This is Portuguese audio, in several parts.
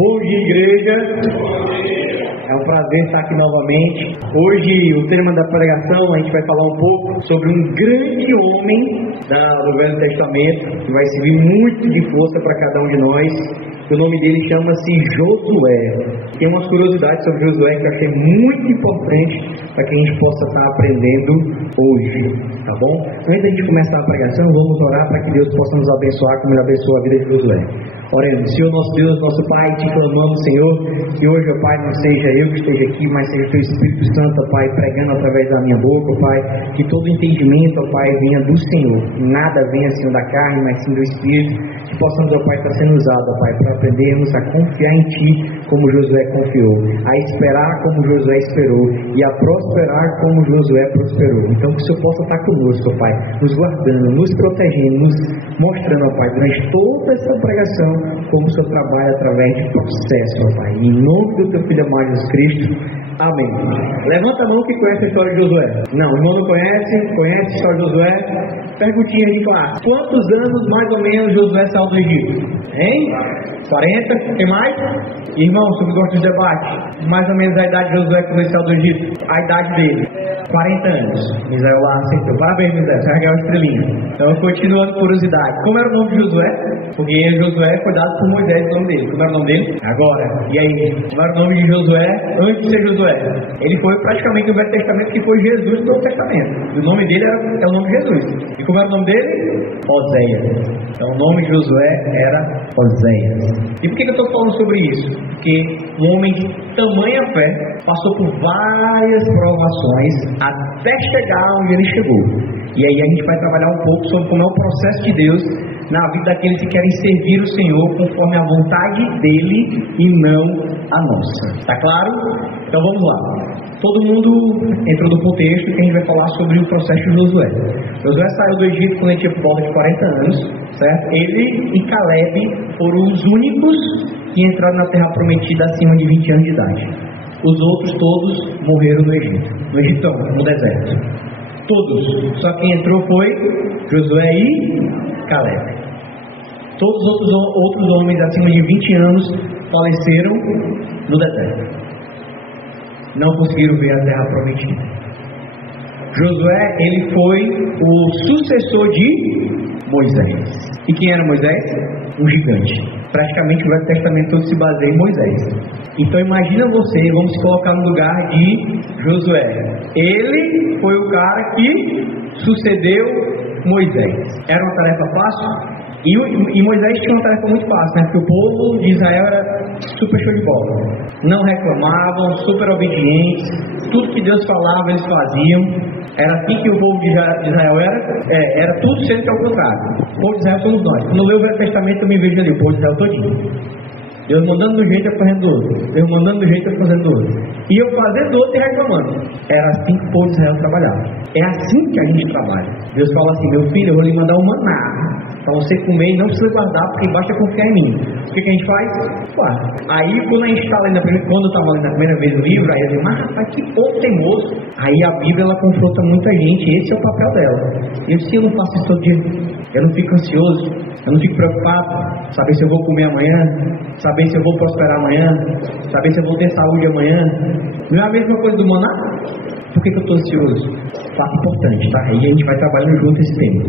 Bom dia, igreja. É um prazer estar aqui novamente. Hoje, o tema da pregação, a gente vai falar um pouco sobre um grande homem do Velho Testamento, que vai servir muito de força para cada um de nós. O nome dele chama-se Josué. Tem umas curiosidades sobre Josué que eu achei muito importante para que a gente possa estar aprendendo hoje, tá bom? Antes da gente começar a pregação, vamos orar para que Deus possa nos abençoar como Ele abençoou a vida de Josué. Oremos. Senhor nosso Deus, nosso Pai, te clamamos, Senhor, que hoje, ó Pai, não seja eu que esteja aqui, mas seja o Teu Espírito Santo, ó Pai, pregando através da minha boca, ó Pai, que todo entendimento, ó Pai, venha do Senhor, nada venha, Senhor, da carne, mas sim do Espírito, que possamos, ó Pai, estar sendo usado, ó Pai, para aprendermos a confiar em Ti, como Josué confiou, a esperar como Josué esperou, e a prosperar como Josué prosperou. Então, que o Senhor possa estar conosco, ó Pai, nos guardando, nos protegendo, nos mostrando, ó Pai, durante toda essa pregação, como o Senhor trabalha através de processo, ó Pai. Em nome do Teu Filho amado Jesus Cristo. Amém. Levanta a mão que conhece a história de Josué. Não, o irmão não conhece? Conhece a história de Josué? Perguntinha de classe. Quantos anos mais ou menos Josué saiu do Egito? Hein? 40? Tem mais? Irmão, sobre gosto de debate, mais ou menos a idade de Josué quando ele saiu do Egito. A idade dele, 40 anos. Misael lá aceitou. Parabéns, Misael, você vai ganhar uma estrelinha. Então, continuando a curiosidade. Como era o nome de Josué? Porque Josué foi dado por Moisés, o nome dele. Como era o nome dele? Agora. E aí? Como era o nome de Josué antes de ser Josué? Ele foi praticamente o Velho Testamento, que foi Jesus do Novo Testamento. O nome dele é o nome de Jesus. E como era o nome dele? Oséias. Então, o nome de Josué era Oséias. E por que eu estou falando sobre isso? Porque um homem de tamanha fé passou por várias provações até chegar onde ele chegou. E aí a gente vai trabalhar um pouco sobre como é o processo de Deus na vida daqueles que querem servir o Senhor conforme a vontade dele e não a nossa. Tá claro? Então vamos lá. Todo mundo entrou no contexto que a gente vai falar sobre o processo de Josué. Josué saiu do Egito quando ele tinha por volta de 40 anos, certo? Ele e Caleb foram os únicos que entraram na Terra Prometida acima de 20 anos de idade. Os outros todos morreram no Egito. No Egito não, no deserto. Todos. Só quem entrou foi Josué e Caleb. Todos os outros homens acima de 20 anos faleceram no deserto. Não conseguiram ver a Terra Prometida. Josué, ele foi o sucessor de Moisés. E quem era Moisés? Um gigante. Praticamente o Velho Testamento todo se baseia em Moisés. Então imagina você, vamos se colocar no lugar de Josué. Ele foi o cara que sucedeu Moisés. Era uma tarefa fácil? E Moisés tinha uma tarefa muito fácil, né? Porque o povo de Israel era super show de bola. Não reclamavam, super obedientes. Tudo que Deus falava, eles faziam. Era assim que o povo de Israel era tudo sendo que ao contrário. O povo de Israel somos nós. Quando eu leio o Velho Testamento, eu me vejo ali, o povo de Israel todinho. Deus mandando do jeito, eu fazendo do outro. Deus mandando do jeito, eu fazendo do outro. E eu fazendo do outro e reclamando. Era assim que o povo de Israel trabalhava. É assim que a gente trabalha. Deus fala assim: meu filho, eu vou lhe mandar um maná para você comer e não precisa guardar, porque basta confiar em mim. O que a gente faz? Guarda. Aí quando a gente está lendo, quando eu estava lendo a primeira vez o livro, aí eu digo: mas rapaz, que povo teimoso. Aí a Bíblia, ela confronta muita gente. Esse é o papel dela. Eu não faço isso todo dia. Eu não fico ansioso. Eu não fico preocupado. Saber se eu vou comer amanhã. Saber se eu vou prosperar amanhã. Saber se eu vou ter saúde amanhã. Não é a mesma coisa do maná? Por que eu estou ansioso? Fato importante, tá? E a gente vai trabalhando junto esse tema.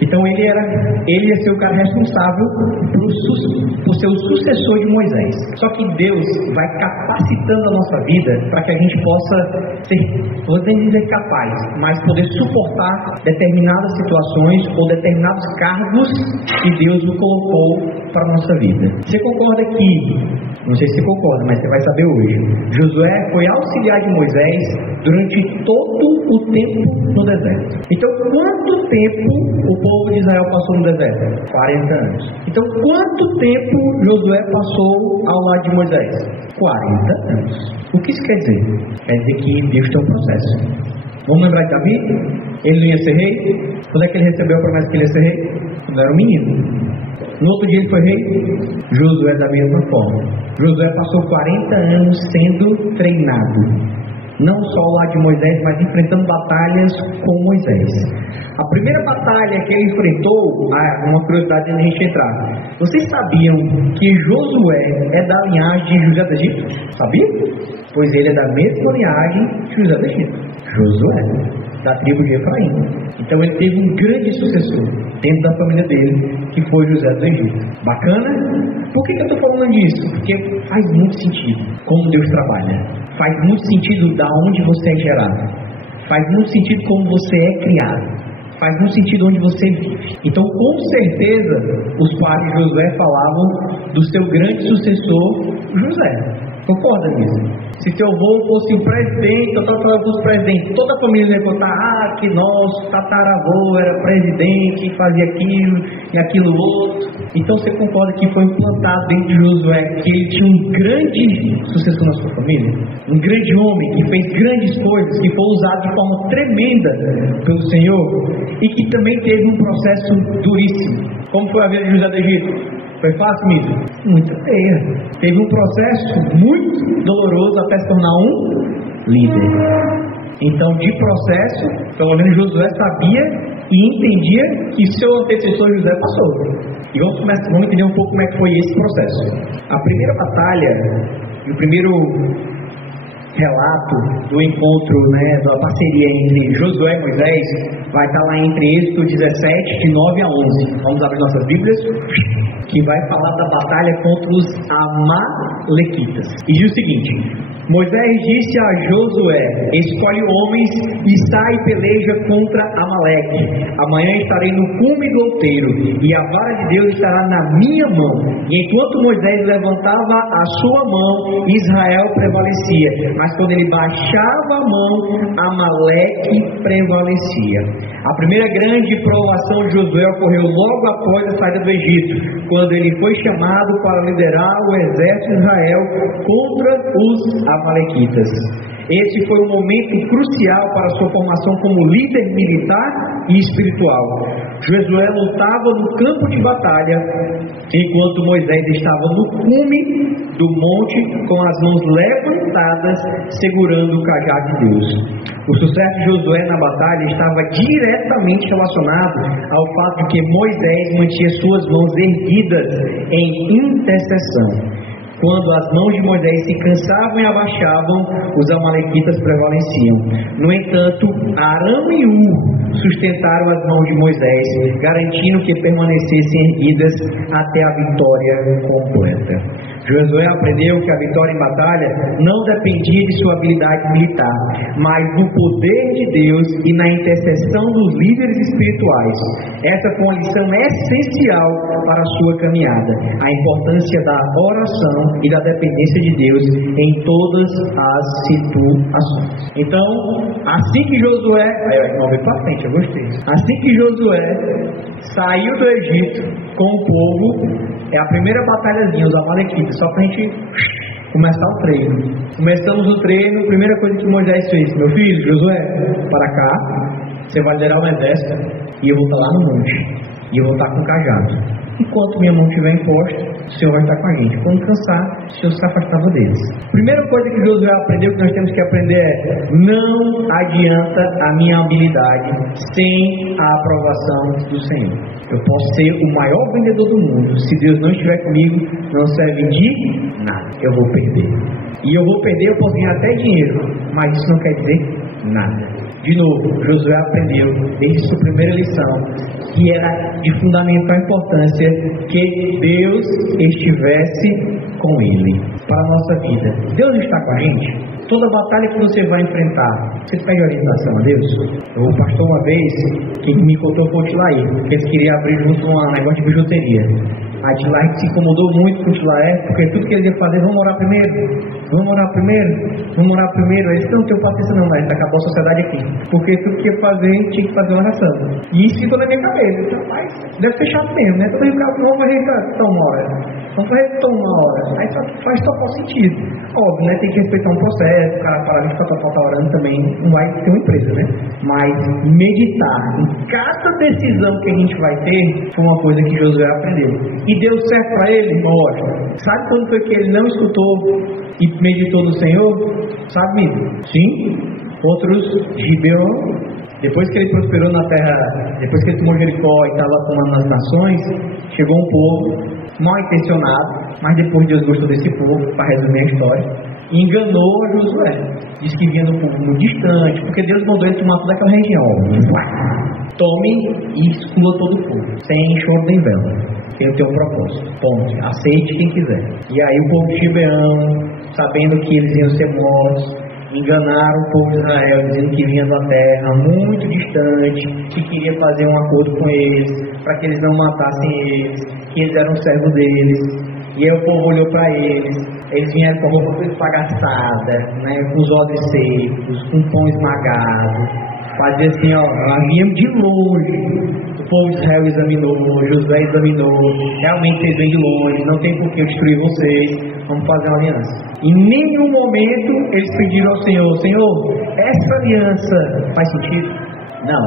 Então ele ia ser o cara responsável por ser o sucessor de Moisés. Só que Deus vai capacitando a nossa vida para que a gente possa ser, vou dizer capaz, mas poder suportar determinadas situações ou determinados cargos que Deus nos colocou para a nossa vida. Você concorda que, não sei se você concorda, mas você vai saber hoje, Josué foi auxiliar de Moisés durante todo o tempo no deserto. Então, quanto tempo o povo de Israel passou no deserto? 40 anos. Então, quanto tempo Josué passou ao lado de Moisés? 40 anos. O que isso quer dizer? Quer dizer que Deus tem um processo. Vamos lembrar de Davi? Ele não ia ser rei? Quando é que ele recebeu a promessa que ele ia ser rei? Quando era um menino. No outro dia ele foi rei. Josué da mesma forma. Josué passou 40 anos sendo treinado. Não só ao lado de Moisés, mas enfrentando batalhas com Moisés. A primeira batalha que ele enfrentou, uma curiosidade antes de a gente entrar. Vocês sabiam que Josué é da linhagem de José do Egito? Sabia? Pois ele é da mesma linhagem de José do Egito. Josué, da tribo de Efraim. Então ele teve um grande sucessor dentro da família dele, que foi José do Egito. Bacana? Por que eu estou falando disso? Porque faz muito sentido como Deus trabalha. Faz muito sentido da onde você é gerado. Faz muito sentido como você é criado. Faz muito sentido onde você vive. Então, com certeza, os pais de Josué falavam do seu grande sucessor, José. Concorda nisso? Se teu avô fosse o presidente, toda a família ia contar, que nosso tataravô era presidente, fazia aquilo e aquilo outro. Então você concorda que foi implantado dentro de Josué que ele tinha um grande sucessor na sua família? Um grande homem que fez grandes coisas, que foi usado de forma tremenda pelo Senhor e que também teve um processo duríssimo. Como foi a vida de José do Egito? Foi fácil, Mídia? Muita feia. Teve um processo muito doloroso até se tornar um líder. Então, de processo, pelo menos Josué sabia e entendia que seu antecessor José passou. E vamos entender um pouco como é que foi esse processo. A primeira batalha, e o primeiro relato do encontro, da parceria entre Josué e Moisés, vai estar lá entre Êxodo 17, de 9 a 11. Vamos abrir nossas Bíblias, que vai falar da batalha contra os Amalequitas. E diz o seguinte: Moisés disse a Josué: escolhe homens e sai e peleja contra Amaleque. Amanhã estarei no cume do outeiro, e a vara de Deus estará na minha mão. E enquanto Moisés levantava a sua mão, Israel prevalecia. Mas quando ele baixava a mão, Amaleque prevalecia. A primeira grande provação de Josué ocorreu logo após a saída do Egito, quando ele foi chamado para liderar o exército de Israel contra os Amalequitas. Esse foi um momento crucial para sua formação como líder militar e espiritual. Josué lutava no campo de batalha, enquanto Moisés estava no cume do monte com as mãos levantadas, segurando o cajado de Deus. O sucesso de Josué na batalha estava diretamente relacionado ao fato de que Moisés mantinha suas mãos erguidas em intercessão. Quando as mãos de Moisés se cansavam e abaixavam, os amalequitas prevaleciam. No entanto, Arão e Ur sustentaram as mãos de Moisés, garantindo que permanecessem erguidas até a vitória completa. Josué aprendeu que a vitória em batalha não dependia de sua habilidade militar, mas do poder de Deus e na intercessão dos líderes espirituais. Essa foi uma lição essencial para a sua caminhada: a importância da oração e da dependência de Deus em todas as situações. Então, assim que Josué, eu gostei. Assim que Josué saiu do Egito com o povo, é a primeira batalhazinha, os amalequitas, só pra gente começar o treino. Começamos o treino, a primeira coisa que Moisés fez: meu filho, Josué, para cá, você vai liderar um exército, e eu vou estar lá no monte, e eu vou estar com o cajado. Enquanto minha mão estiver imposta, o Senhor vai estar com a gente. Quando cansar, o Senhor se afastava deles. Primeira coisa que Josué aprendeu, que nós temos que aprender é: não adianta a minha habilidade sem a aprovação do Senhor. Eu posso ser o maior vendedor do mundo, se Deus não estiver comigo, não serve de nada. Eu vou perder. E eu vou perder, eu posso ganhar até dinheiro, mas isso não quer dizer nada. De novo, Josué aprendeu desde sua primeira lição que era de fundamental importância que Deus estivesse com ele para a nossa vida. Deus está com a gente. Toda batalha que você vai enfrentar, você pede orientação a Deus. O pastor, uma vez, que me contou foi o Tilaí, que eles queriam abrir junto um negócio de bijuteria. A Tilaí se incomodou muito com o Tilaí, porque tudo que eles iam fazer: vamos orar primeiro. Aí eles não tem paciência não, mas acabou a sociedade aqui. Porque tudo que ia fazer, tinha que fazer oração. E isso ficou na minha cabeça. Então, mas deve ser chato mesmo, né? Todo mundo vamos fazer tão uma hora. Vamos fazer tão uma hora. Aí só faz total sentido. Óbvio, né? Tem que respeitar um processo. O cara parar de ficar orando também não vai ter uma empresa, né? Mas meditar em cada decisão que a gente vai ter foi uma coisa que Josué aprendeu. E deu certo para ele, irmão. Sabe quando foi que ele não escutou e meditou no Senhor? Sabe mesmo? Sim. Outros, Gibeon. Depois que ele prosperou na terra, depois que ele tomou Jericó e estava tomando as nações, chegou um povo mal intencionado, mas depois Deus gostou desse povo, para resumir a história, e enganou Josué. Disse que vinha do povo muito distante, porque Deus mandou ele tomar toda aquela região. Tome e exclua todo o povo, sem choro nem vela. Tem um propósito. Ponto. Aceite quem quiser. E aí o povo de Gibeão, sabendo que eles iam ser mortos, enganaram o povo de Israel, dizendo que vinha da terra muito distante, que queria fazer um acordo com eles, para que eles não matassem eles, que eles eram servos deles. E aí o povo olhou para eles vieram com a roupa toda esbagaçada, né, com os olhos secos, com o pão esmagado. Fazia assim, ó, vinham de longe. O povo de Israel examinou, Josué examinou. Realmente vocês vêm de longe, não tem por que eu destruir vocês. Vamos fazer uma aliança. Em nenhum momento eles pediram ao Senhor: Senhor, essa aliança faz sentido? Não.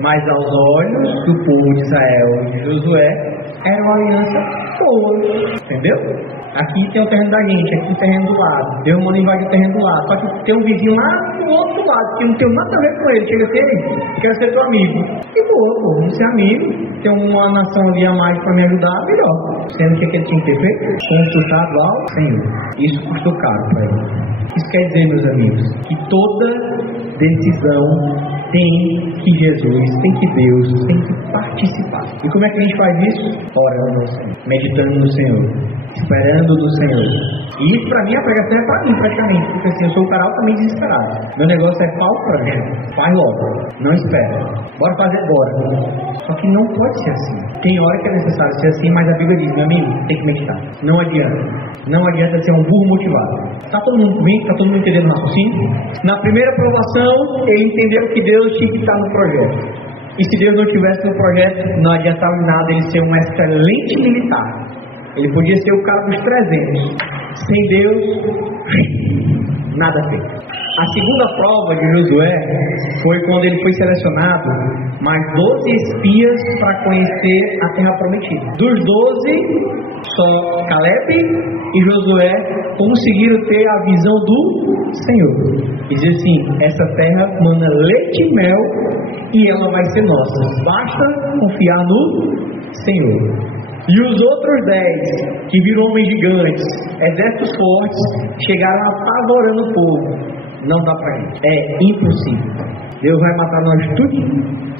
Mas aos olhos do povo de Israel e de Josué, era uma aliança boa. Entendeu? Aqui tem o terreno da gente, aqui tem o terreno do lado. Deus manda invadir o terreno do lado. Só que tem um vizinho lá do outro lado, que não tem nada a ver com ele. Chega a ser, quer ser teu amigo. E boa, pô, vamos ser amigo. Tem uma nação ali a mais para me ajudar, melhor. Sendo que ele tinha que ter feito? Consultado ao Senhor. Isso custou caro para ele. Isso quer dizer, meus amigos, que toda decisão tem que Jesus, tem que Deus, tem que participar. E como é que a gente faz isso? Orando ao Senhor, meditando no Senhor, esperando do Senhor. E isso para mim, a pregação é para mim praticamente, porque assim, eu sou um cara altamente desesperado. Meu negócio é faz logo, não espera. Bora fazer agora. Só que não pode ser assim. Tem hora que é necessário ser assim, mas a Bíblia diz, meu amigo, tem que meditar. Não adianta. Não adianta ser um burro motivado. Está todo mundo comigo? Está todo mundo entendendo o raciocínio? Na primeira aprovação, ele entendeu que Deus tinha que estar no projeto. E se Deus não estivesse no projeto, não adiantava nada ele ser um excelente militar. Ele podia ser o cara dos 300. Sem Deus, nada feito. A segunda prova de Josué foi quando ele foi selecionado mais 12 espias para conhecer a terra prometida. Dos 12, só Caleb e Josué conseguiram ter a visão do Senhor. E diz assim: essa terra mana leite e mel e ela vai ser nossa. Basta confiar no Senhor. E os outros 10, que viram homens gigantes, exércitos fortes, chegaram apavorando o povo. Não dá pra gente. É impossível. Deus vai matar nós tudo.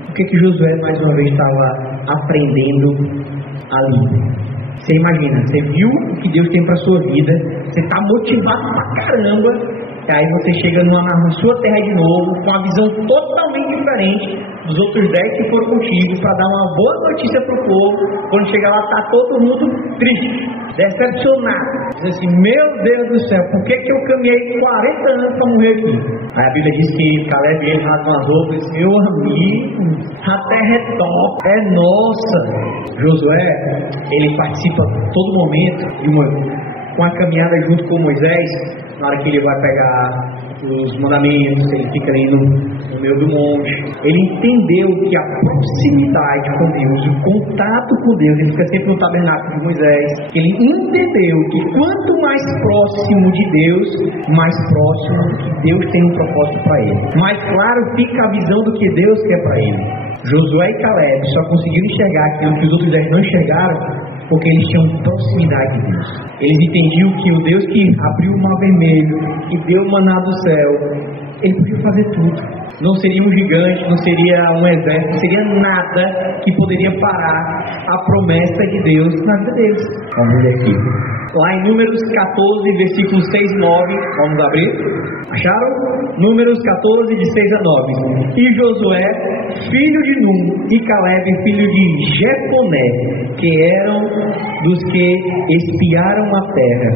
Por que Josué mais uma vez estava aprendendo ali? Você imagina, você viu o que Deus tem para sua vida, você está motivado pra caramba, e aí você chega na sua terra de novo, com uma visão totalmente diferente dos outros 10 que foram contigo, para dar uma boa notícia para o povo. Quando chega lá, está todo mundo triste, decepcionado. Diz assim: meu Deus do céu, por que eu caminhei 40 anos para morrer aqui? Aí a Bíblia diz que Caleb ele rasga as roupas e diz: meu amigo, a terra é top, é nossa. Josué, ele participa todo momento com a caminhada junto com Moisés. Na hora que ele vai pegar os mandamentos, ele fica ali no meio do monte. Ele entendeu que a proximidade com Deus, o contato com Deus, ele fica sempre no tabernáculo de Moisés. Ele entendeu que quanto mais próximo de Deus, mais próximo que Deus tem um propósito para ele. Mais claro fica a visão do que Deus quer para ele. Josué e Caleb só conseguiram enxergar aquilo que os outros 10 não enxergaram, porque eles tinham proximidade de Deus. Eles entendiam que o Deus que abriu o mar vermelho, que deu o maná do céu, ele podia fazer tudo. Não seria um gigante, não seria um exército, não seria nada que poderia parar a promessa de Deus na vida deles. Vamos ver aqui. Lá em Números 14, versículos 6 e 9, vamos abrir? Acharam? Números 14, de 6 a 9. E Josué, filho de Nun, e Caleb, filho de Jefoné, que eram dos que espiaram a terra,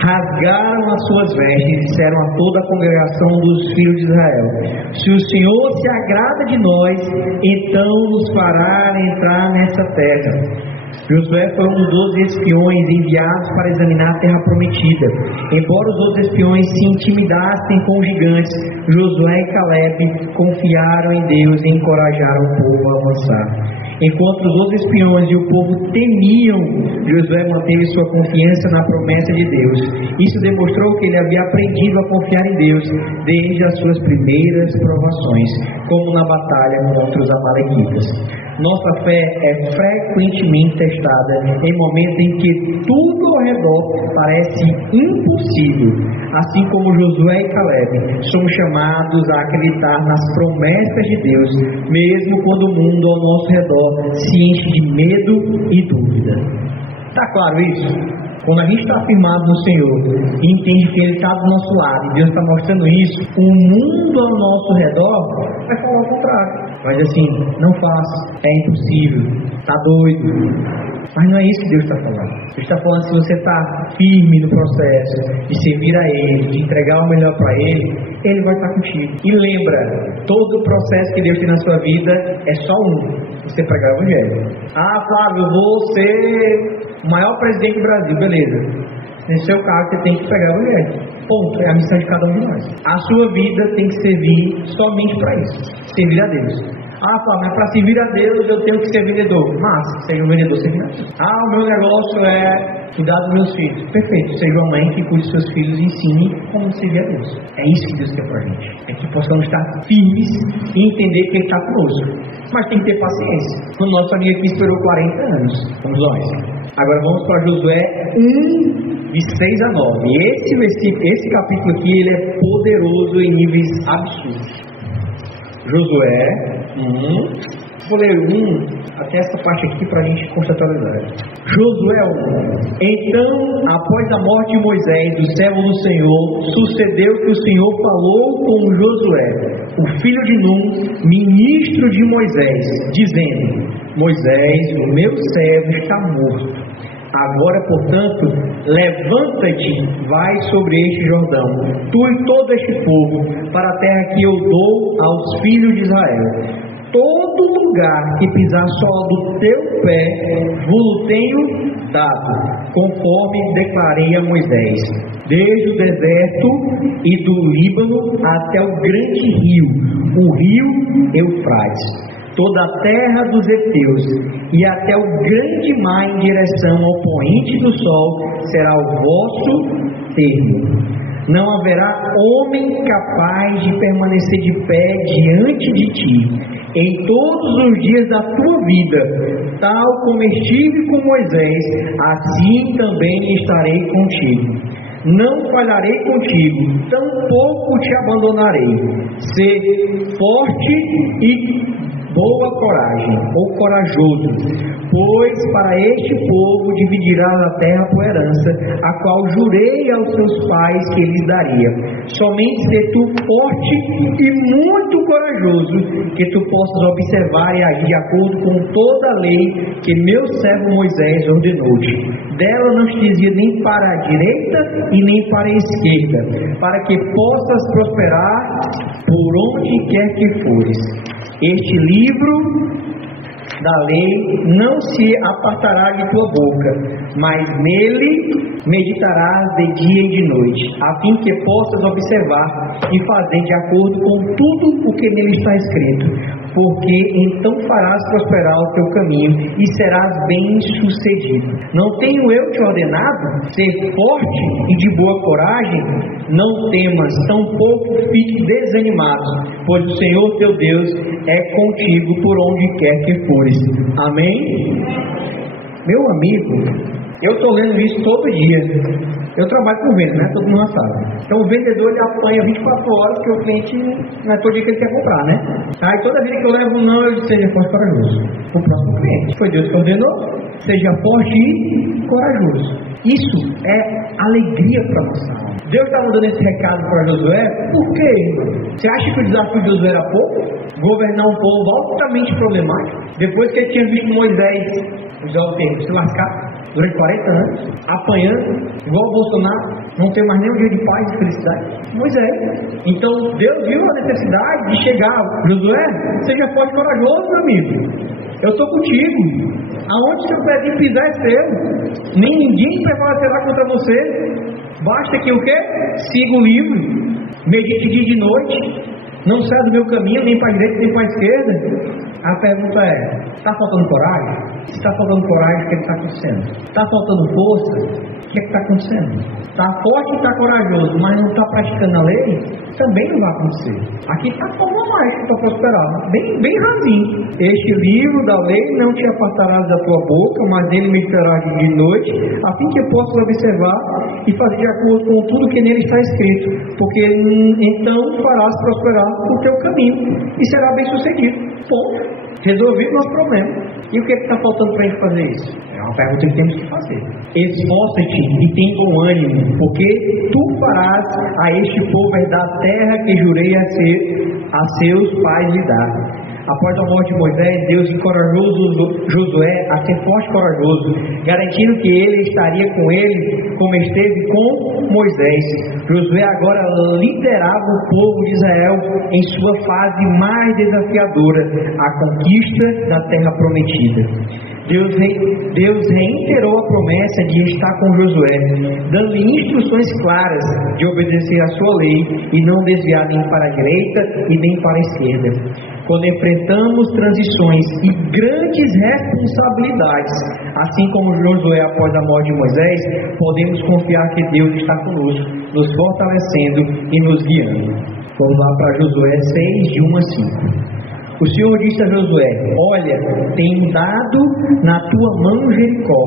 rasgaram as suas vestes e disseram a toda a congregação dos filhos de Israel: se o Senhor se agrada de nós, então nos fará entrar nessa terra. Josué foi um dos 12 espiões enviados para examinar a terra prometida. Embora os outros espiões se intimidassem com os gigantes, Josué e Caleb confiaram em Deus e encorajaram o povo a avançar. Enquanto os outros espiões e o povo temiam, Josué manteve sua confiança na promessa de Deus. Isso demonstrou que ele havia aprendido a confiar em Deus desde as suas primeiras provações, como na batalha contra os amalequitas. Nossa fé é frequentemente testada em momentos em que tudo ao redor parece impossível. Assim como Josué e Caleb, somos chamados a acreditar nas promessas de Deus, mesmo quando o mundo ao nosso redor se enche de medo e dúvida. Está claro isso? Quando a gente está afirmado no Senhor e entende que Ele está do nosso lado e Deus está mostrando isso, o mundo ao nosso redor vai falar o contrário. Vai dizer assim, não faça, é impossível, está doido. Mas não é isso que Deus está falando. Deus está falando, se você está firme no processo de servir a Ele, de entregar o melhor para Ele, Ele vai estar contigo. E lembra, todo o processo que Deus tem na sua vida é só um: você pregar o Evangelho. Ah, Flávio, eu vou ser o maior presidente do Brasil, beleza. Nesse seu caso, você tem que pregar o Evangelho. Ponto, é a missão de cada um de nós. A sua vida tem que servir somente para isso, servir a Deus. Ah, Flávio, mas para servir a Deus eu tenho que ser vendedor. Mas, seja um vendedor, servir a Deus. Ah, o meu negócio é cuidar dos meus filhos. Perfeito, seja uma mãe que cuide dos seus filhos e ensine como servir a Deus. É isso que Deus quer para a gente. É que possamos estar firmes e entender que Ele está conosco. Mas tem que ter paciência. O nosso amigo aqui esperou 40 anos. Vamos nós. Agora vamos para Josué 1, de 6 a 9. Esse capítulo aqui, ele é poderoso em níveis absurdos. Josué 1. Vou ler 1 até essa parte aqui para a gente constatabilizar. Josué 1. Então, após a morte de Moisés, do servo do Senhor, sucedeu que o Senhor falou com Josué, o filho de Nun, ministro de Moisés, dizendo: Moisés, o meu servo, está morto. Agora, portanto, levanta-te, vai sobre este Jordão, tu e todo este povo, para a terra que eu dou aos filhos de Israel. Todo lugar que pisar só do teu pé, vos tenho dado, conforme declarei a Moisés, desde o deserto e do Líbano até o grande rio, o rio Eufrates, toda a terra dos heteus, e até o grande mar em direção ao poente do sol, será o vosso termo. Não haverá homem capaz de permanecer de pé diante de ti, em todos os dias da tua vida, tal como estive com Moisés, assim também estarei contigo. Não falharei contigo, tampouco te abandonarei. Sê forte e boa coragem, ou corajoso, pois para este povo dividirás a terra por herança, a qual jurei aos seus pais que lhes daria. Somente ser tu forte e muito corajoso, que tu possas observar e agir de acordo com toda a lei que meu servo Moisés ordenou-te. Dela não te dizia nem para a direita e nem para a esquerda, para que possas prosperar por onde quer que fores. Este livro da lei não se apartará de tua boca, mas nele meditarás de dia e de noite, a fim que possas observar e fazer de acordo com tudo o que nele está escrito, porque então farás prosperar o teu caminho e serás bem sucedido. Não tenho eu te ordenado? Ser forte e de boa coragem? Não temas, tampouco fique desanimado, pois o Senhor teu Deus é contigo por onde quer que fores. Amém? Meu amigo, eu estou lendo isso todo dia. Eu trabalho com venda, né? Todo mundo sabe. Então o vendedor ele apanha 24 horas, porque o cliente não é todo dia que ele quer comprar, né? Aí toda vez que eu levo um não, eu digo: seja forte e corajoso. O próximo cliente. Foi Deus que ordenou. Seja forte e corajoso. Isso é alegria para nossa alma. Deus estava dando esse recado para Josué, por quê, irmão? Você acha que o desafio de Josué era pouco? Governar um povo altamente problemático? Depois que ele tinha visto Moisés, usar o termo, se lascar durante 40 anos, apanhando, igual o Bolsonaro, não ter mais nenhum dia de paz e felicidade. Moisés. Então Deus viu a necessidade de chegar. Josué, seja forte e corajoso, meu amigo. Eu estou contigo. Aonde seu pé de pisar é seu. Nem ninguém prevalecerá contra você. Basta que o quê? Siga o livro. Medite dia e de noite. Não saia do meu caminho, nem para a direita, nem para a esquerda. A pergunta é, está faltando coragem? Se está faltando coragem, o que está acontecendo? Está faltando força? O que está acontecendo? Está forte e está corajoso, mas não está praticando a lei? Também não vai acontecer. Aqui está como mágico para prosperar, bem rasinho. Este livro da lei não te apartarás da tua boca, mas nele meditarás de noite, a fim que possas observar e fazer de acordo com tudo que nele está escrito, porque então farás prosperar o teu caminho e será bem sucedido. Ponto. Resolvido o nosso problema. E o que está faltando para a gente fazer isso? É uma pergunta que temos que fazer. Esforça-te e tem bom ânimo, porque tu farás a este povo herdar a terra que jurei a seus pais lhe dar. Após a morte de Moisés, Deus encorajou Josué a ser forte e corajoso, garantindo que ele estaria com ele como esteve com Moisés. Josué agora liderava o povo de Israel em sua fase mais desafiadora, a conquista da terra prometida. Deus reiterou a promessa de estar com Josué, dando-lhe instruções claras de obedecer a sua lei e não desviar nem para a direita e nem para a esquerda. Quando enfrentamos transições e grandes responsabilidades, assim como Josué após a morte de Moisés, podemos confiar que Deus está conosco, nos fortalecendo e nos guiando. Vamos lá para Josué 6, de 1 a 5. O Senhor disse a Josué: olha, tenho dado na tua mão Jericó,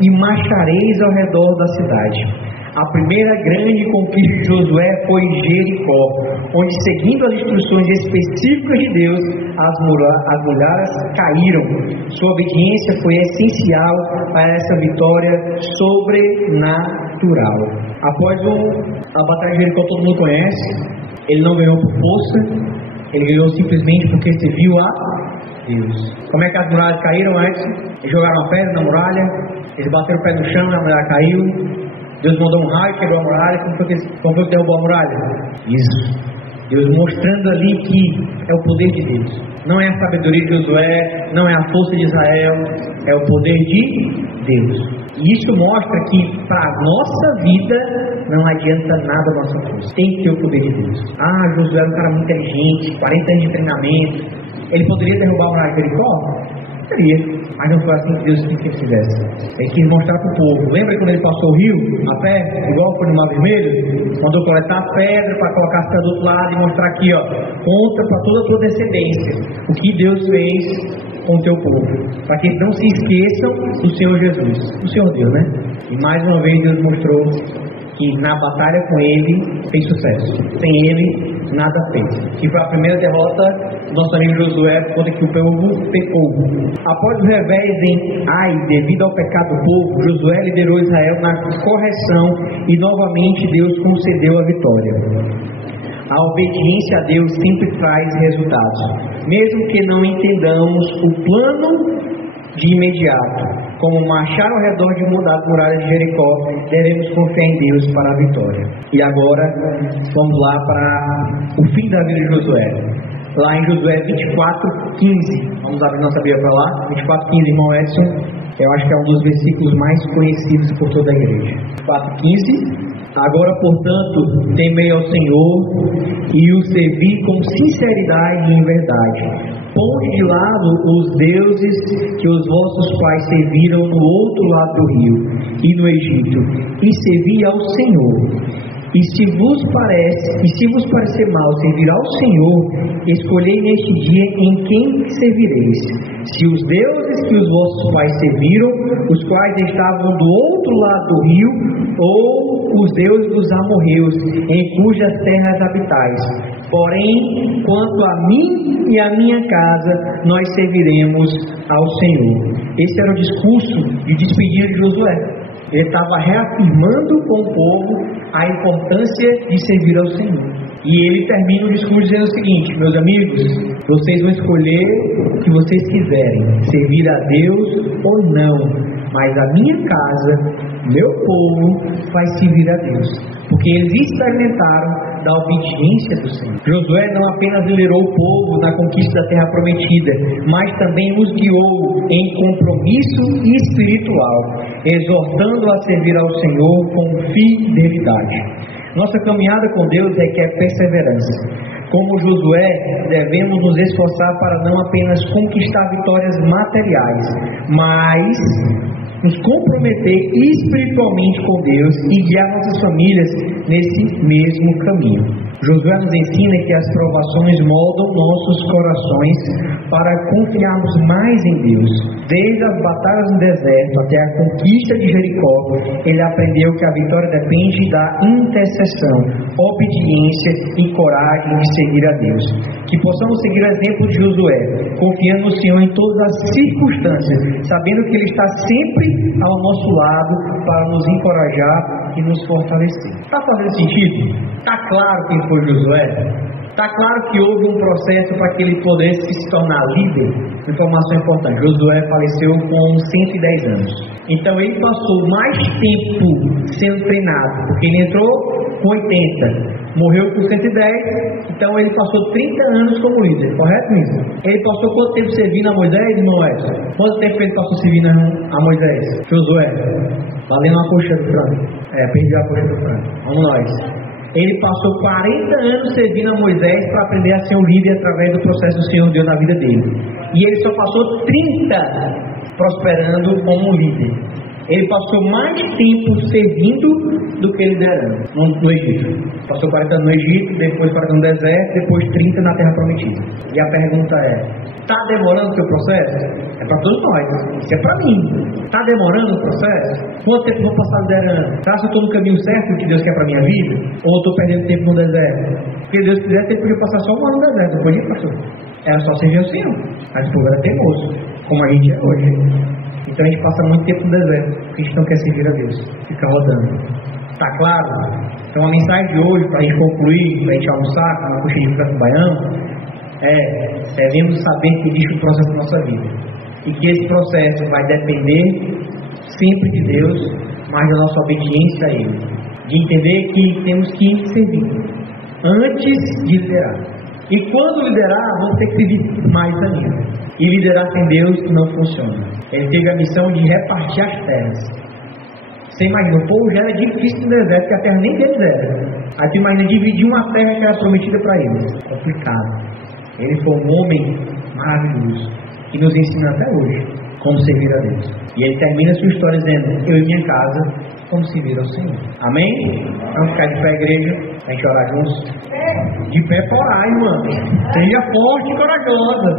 e marchareis ao redor da cidade. A primeira grande conquista de Josué foi Jericó, onde, seguindo as instruções específicas de Deus, as muralhas caíram. Sua obediência foi essencial para essa vitória sobrenatural. Após a batalha de Jericó, todo mundo conhece, ele não ganhou por força, ele ganhou simplesmente porque serviu a Deus. Como é que as muralhas caíram antes? Eles jogaram a pedra na muralha, eles bateram o pé no chão e a muralha caiu. Deus mandou um raio, quebrou a muralha. Como foi que derrubou a muralha? Isso. Deus mostrando ali que é o poder de Deus. Não é a sabedoria de Josué, não é a força de Israel, é o poder de Deus. E isso mostra que para a nossa vida não adianta nada a nossa força. Tem que ter o poder de Deus. Josué era um cara muito inteligente, 40 anos de treinamento. Ele poderia derrubar a muralha de Jericó? Poderia. Mas não foi assim que Deus quis que ele fizesse. Ele quis mostrar para o povo. Lembra quando ele passou o rio a pé, igual foi no Mar Vermelho? Mandou coletar pedra para colocar a do outro lado e mostrar aqui, conta para toda a tua descendência o que Deus fez com o teu povo, para que eles não se esqueçam do Senhor Jesus. O Senhor Deus, né? E mais uma vez Deus mostrou que na batalha com ele fez sucesso. Sem ele, nada fez. Que foi a primeira derrota do nosso amigo Josué, quando que o povo pecou. Após o revés em Ai, devido ao pecado do povo, Josué liderou Israel na correção e novamente Deus concedeu a vitória. A obediência a Deus sempre traz resultados, mesmo que não entendamos o plano de imediato. Como marchar ao redor de muralha de Jericó, devemos confiar em Deus para a vitória. E agora, vamos lá para o fim da vida de Josué. Lá em Josué 24:15. Vamos abrir nossa Bíblia para lá. 24:15, irmão Edson. Eu acho que é um dos versículos mais conhecidos por toda a igreja. 24:15. Agora, portanto, temei ao Senhor e o servi com sinceridade e em verdade. Ponde de lado os deuses que os vossos pais serviram no outro lado do rio e no Egito, e servi ao Senhor. E se vos parecer mal servir ao Senhor, escolhei neste dia em quem servireis. Se os deuses que os vossos pais serviram, os quais estavam do outro lado do rio, ou os deuses dos amorreus, em cujas terras habitais. Porém, quanto a mim e a minha casa, nós serviremos ao Senhor. Esse era o discurso de despedida de Josué. Ele estava reafirmando com o povo a importância de servir ao Senhor. E ele termina o discurso dizendo o seguinte: meus amigos, vocês vão escolher o que vocês quiserem, servir a Deus ou não, mas a minha casa, meu povo, vai servir a Deus, porque eles experimentaram da obediência do Senhor. Josué não apenas liderou o povo na conquista da terra prometida, mas também os guiou em compromisso espiritual, exortando a servir ao Senhor com fidelidade. Nossa caminhada com Deus requer perseverança. Como Josué, devemos nos esforçar para não apenas conquistar vitórias materiais, mas nos comprometer espiritualmente com Deus e guiar nossas famílias nesse mesmo caminho. Josué nos ensina que as provações moldam nossos corações para confiarmos mais em Deus. Desde as batalhas no deserto até a conquista de Jericó, ele aprendeu que a vitória depende da intercessão, obediência e coragem de seguir a Deus. Que possamos seguir o exemplo de Josué, confiando no Senhor em todas as circunstâncias, sabendo que Ele está sempre ao nosso lado para nos encorajar e nos fortalecer. Está fazendo sentido? Está claro quem foi Josué? Está claro que houve um processo para que ele pudesse se tornar líder? Informação importante: Josué faleceu com 110 anos. Então ele passou mais tempo sendo treinado, porque ele entrou com 80, morreu com 110, então ele passou 30 anos como líder, correto isso? Ele passou quanto tempo servindo a Moisés, Moisés? Quanto tempo ele passou servindo a Moisés? Josué, valendo a coxa do frango. Perdi a coxa do frango. Vamos nós. Ele passou 40 anos servindo a Moisés para aprender a ser um líder através do processo do Senhor Deus na vida dele. E ele só passou 30 prosperando como um líder. Ele passou mais tempo servindo do que liderando no Egito. Passou 40 anos no Egito, depois 40 anos no deserto, depois 30 na Terra Prometida. E a pergunta é: está demorando o seu processo? É para todos nós, isso é para mim. Está demorando o processo? Quanto tempo eu vou passar liderando? Será que eu estou no caminho certo que Deus quer para a minha vida? Ou eu estou perdendo tempo no deserto? Porque Deus quiser, ele podia passar só um ano no deserto, não podia, pastor? Era só servir ao Senhor. Mas o povo era teimoso, como a gente é hoje. Então a gente passa muito tempo no deserto, porque a gente não quer servir a Deus, fica rodando. Tá claro? Então a mensagem de hoje, para a gente concluir, para a gente almoçar, com uma coxinha de frango baiano, devemos saber que existe um processo na nossa vida. E que esse processo vai depender sempre de Deus, mas da nossa obediência a Ele. De entender que temos que servir antes de liderar. E quando liderar, vamos ter que servir mais ainda. E liderar sem Deus não funciona. Ele teve a missão de repartir as terras. Você imagina, o povo já era difícil no deserto, porque a terra nem deles era. Aí tu imagina dividir uma terra que era prometida para eles. Complicado. Ele foi um homem maravilhoso, que nos ensina até hoje como servir a Deus. E ele termina sua história dizendo: eu e minha casa vamos servir ao Senhor. Amém? Vamos ficar de pé, igreja, a gente orar juntos. De pé para orar, irmão. Seja forte e corajosa.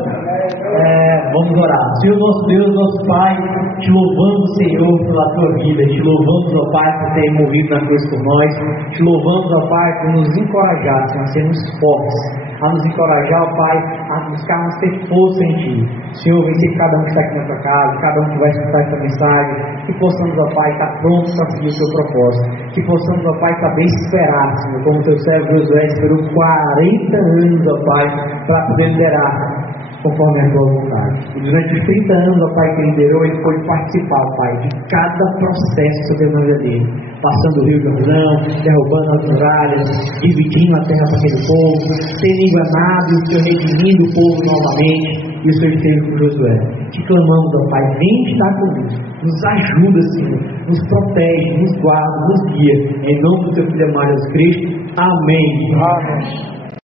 Vamos orar. Senhor nosso Deus, nosso Pai, te louvamos, Senhor, pela tua vida. Te louvamos, ó Pai, por ter morrido na cruz por nós. Te louvamos, ó Pai, por nos encorajar, Senhor, a sermos fortes. A nos encorajar, ó Pai, a buscarmos ter força em Ti. Senhor, vencer cada um que está aqui na tua casa, cada um que vai escutar essa mensagem. Que possamos, ó Pai, estar prontos para seguir o seu propósito. Que possamos, ó Pai, saber esperar, Senhor, como teu servo Josué esperou 40 anos, ó Pai, para poder liderar conforme a tua vontade. E durante os 30 anos, ó Pai, que ele liderou, ele pôde participar, ó Pai, de cada processo que teve na vida dele, passando o Rio Jordão, derrubando as muralhas, dividindo a terra para aquele povo, sendo enganado e o Senhor redimindo o povo novamente. E o Senhor esteve com Josué. Te clamamos, ó Pai, vem estar conosco, nos ajuda, Senhor, nos protege, nos guarda, nos guia. Em nome do teu filho amado Jesus Cristo. Amém.